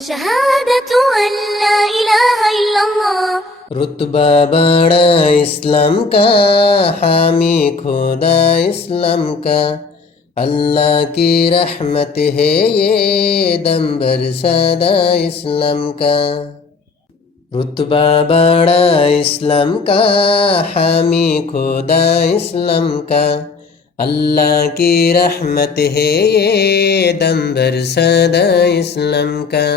شہادت ان لا الہ الا اللہ، رتبہ بڑا اسلام کا، حامی خدا اسلام کا، اللہ کی رحمت ہے یہ دم برسادہ اسلام کا۔ رتبہ بڑا اسلام کا، حامی خدا اسلام کا، اللہ کی رحمت ہے یہ دم برسادہ اسلام کا۔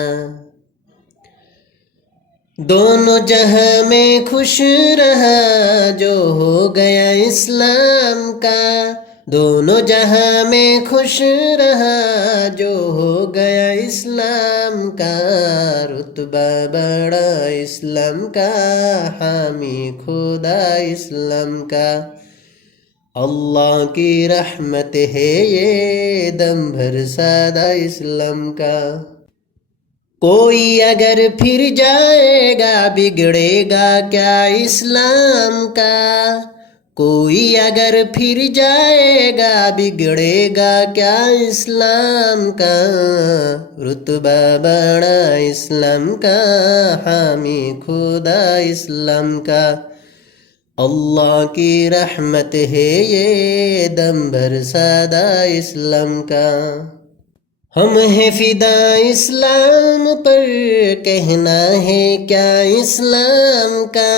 دونوں جہاں میں خوش رہا جو ہو گیا اسلام کا، دونوں جہاں میں خوش رہا جو ہو گیا اسلام کا۔ رتبہ بڑا اسلام کا، حامی خدا اسلام کا، اللہ کی رحمت ہے یہ دم بھر سادہ اسلام کا۔ کوئی اگر پھر جائے گا بگڑے گا کیا اسلام کا، کوئی اگر پھر جائے گا بگڑے گا کیا اسلام کا۔ رتبہ بڑا اسلام کا، حامی خدا اسلام کا، اللہ کی رحمت ہے یہ دم بھر سادہ اسلام کا۔ ہم ہیں فدا اسلام پر، کہنا ہے کیا اسلام کا،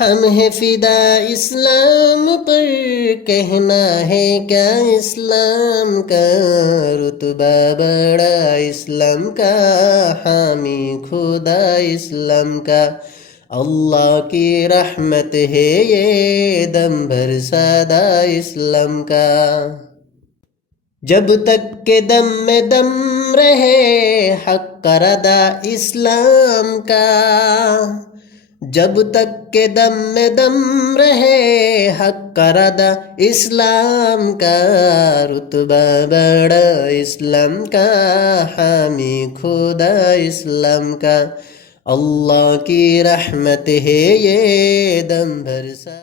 ہم ہیں فدا اسلام پر، کہنا ہے کیا اسلام کا۔ رتبہ بڑا اسلام کا، حامی خدا اسلام کا، اللہ کی رحمت ہے یہ دم بھر سادہ اسلام کا۔ جب تک کہ دم میں دم رہے حق کا ردا اسلام کا، جب تک کہ دم میں دم رہے حق کا ردا اسلام کا۔ رتبہ بڑا اسلام کا، حامی خدا اسلام کا، اللہ کی رحمت ہے یہ دم بھر سا